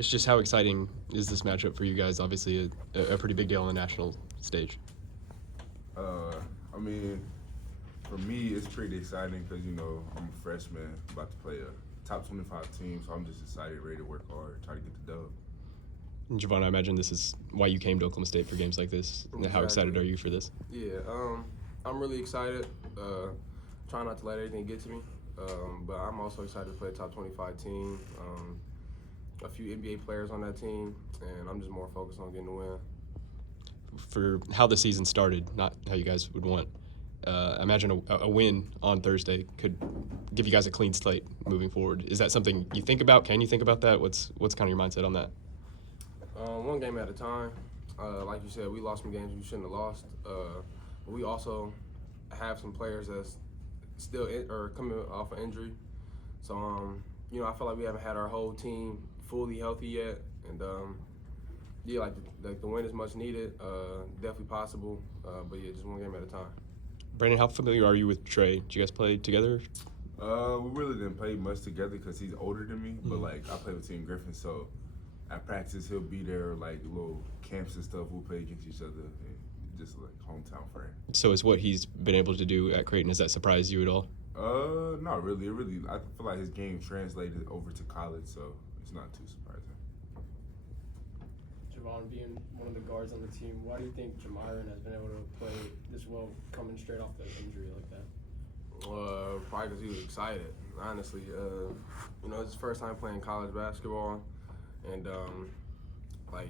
It's just how exciting is this matchup for you guys? Obviously, a pretty big deal on the national stage. I mean, for me, it's pretty exciting because, I'm a freshman about to play a top 25 team, so I'm just excited, ready to work hard, try to get the dub. And Javon, I imagine this is why you came to Oklahoma State for games like this. Exactly. How excited are you for this? Yeah, I'm really excited. Trying not to let anything get to me, but I'm also excited to play a top 25 team. A few NBA players on that team, and I'm just more focused on getting the win. For how the season started, not how you guys would want. I imagine a win on Thursday could give you guys a clean slate moving forward. Is that something you think about? Can you think about that? What's kind of your mindset on that? One game at a time. Like you said, we lost some games we shouldn't have lost. But we also have some players that's still coming off an injury. So, I feel like we haven't had our whole team fully healthy yet. And, the win is much needed, definitely possible. But, just one game at a time. Brandon, how familiar are you with Trey? Did you guys play together? We really didn't play much together because he's older than me. But, I play with Team Griffin, so at practice he'll be there, little camps and stuff. We'll play against each other, and just hometown friend. So is what he's been able to do at Creighton, does that surprise you at all? Not really. I feel like his game translated over to college, so it's not too surprising. Javon, being one of the guards on the team, why do you think Jamiron has been able to play this well coming straight off the injury like that? Probably because he was excited, honestly. It's his first time playing college basketball, and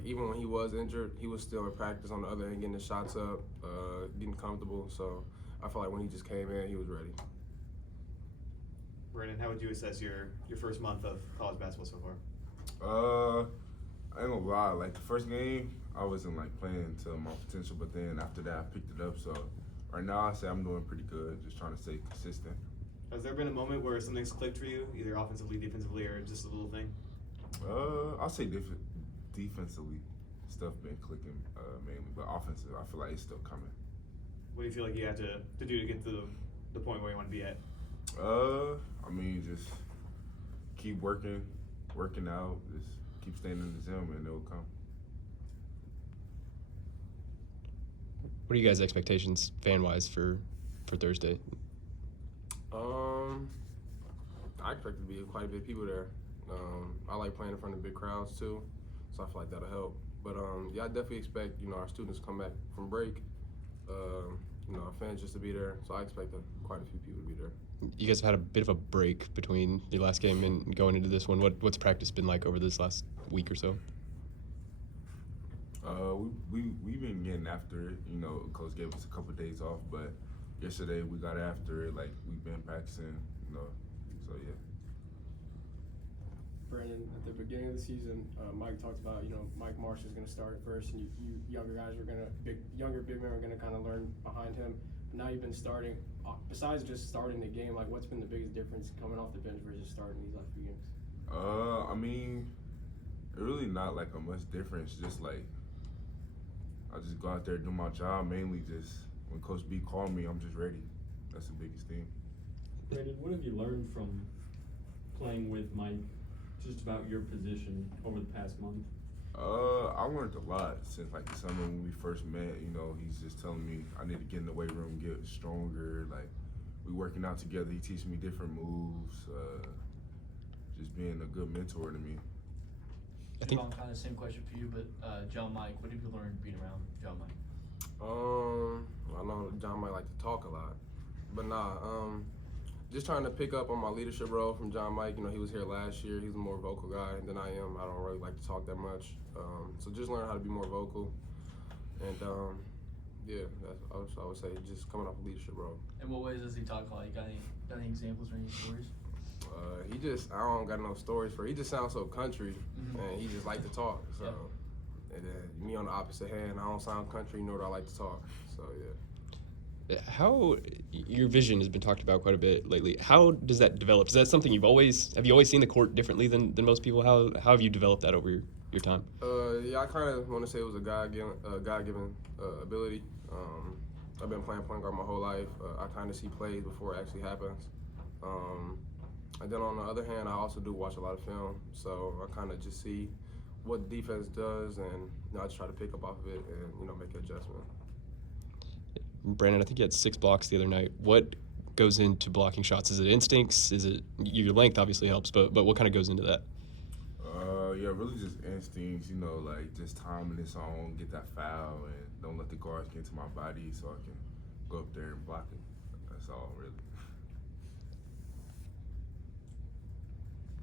even when he was injured, he was still in practice on the other end, getting his shots up, getting comfortable. So I feel like when he just came in, he was ready. Brandon, how would you assess your first month of college basketball so far? I ain't gonna lie, the first game, I wasn't playing to my potential, but then after that, I picked it up. So right now, I say I'm doing pretty good, just trying to stay consistent. Has there been a moment where something's clicked for you, either offensively, defensively, or just a little thing? I'll say defensively, stuff been clicking mainly, but offensive, I feel like it's still coming. What do you feel like you have to do to get to the point where you want to be at? Just keep working out, just keep staying in the gym, and it'll come. What are you guys' expectations fan-wise for Thursday? I expect there to be quite a bit of people there. I like playing in front of big crowds too, so I feel like that'll help. But I definitely expect our students to come back from break. Our fans just to be there, so I expect quite a few people to be there. You guys have had a bit of a break between your last game and going into this one. What's practice been like over this last week or so? We've been getting after it. Coach gave us a couple of days off, but yesterday we got after it. We've been practicing. So yeah. Brandon, at the beginning of the season, Mike talked about Mike Marsh is going to start first, and you younger guys were younger big men were going to kind of learn behind him. Now you've been starting. Besides just starting the game, what's been the biggest difference coming off the bench versus starting these last few games? Really not a much difference. Just I just go out there and do my job. Mainly just when Coach B called me, I'm just ready. That's the biggest thing. Brandon, what have you learned from playing with Mike, just about your position over the past month? I learned a lot since the summer when we first met. He's just telling me I need to get in the weight room, get stronger. We working out together. He teaches me different moves. Just being a good mentor to me. I think kind of the same question for you, but John Mike, what have you learned being around John Mike? I know John might like to talk a lot, but just trying to pick up on my leadership role from John Mike. He was here last year. He's a more vocal guy than I am. I don't really like to talk that much. So just learn how to be more vocal. And I would say just coming off a leadership role. In what ways does he talk a lot? You got any examples or any stories? I don't got no stories for it. He just sounds so country, and he just like to talk. So, and then me on the opposite hand, I don't sound country, nor do I like to talk. So yeah. How your vision has been talked about quite a bit lately. How does that develop? Is that something have you always seen the court differently than most people? How have you developed that over your time? I kind of want to say it was a God-given ability. I've been playing point guard my whole life. I kind of see plays before it actually happens. And then on the other hand, I also do watch a lot of film, so I kind of just see what the defense does, and I just try to pick up off of it and make an adjustment. Brandon, I think you had 6 blocks the other night. What goes into blocking shots? Is it instincts? Is it your length? Obviously helps, but what kind of goes into that? Yeah, really just instincts, like just timing this on, get that foul, and don't let the guards get into my body so I can go up there and block it. That's all, really.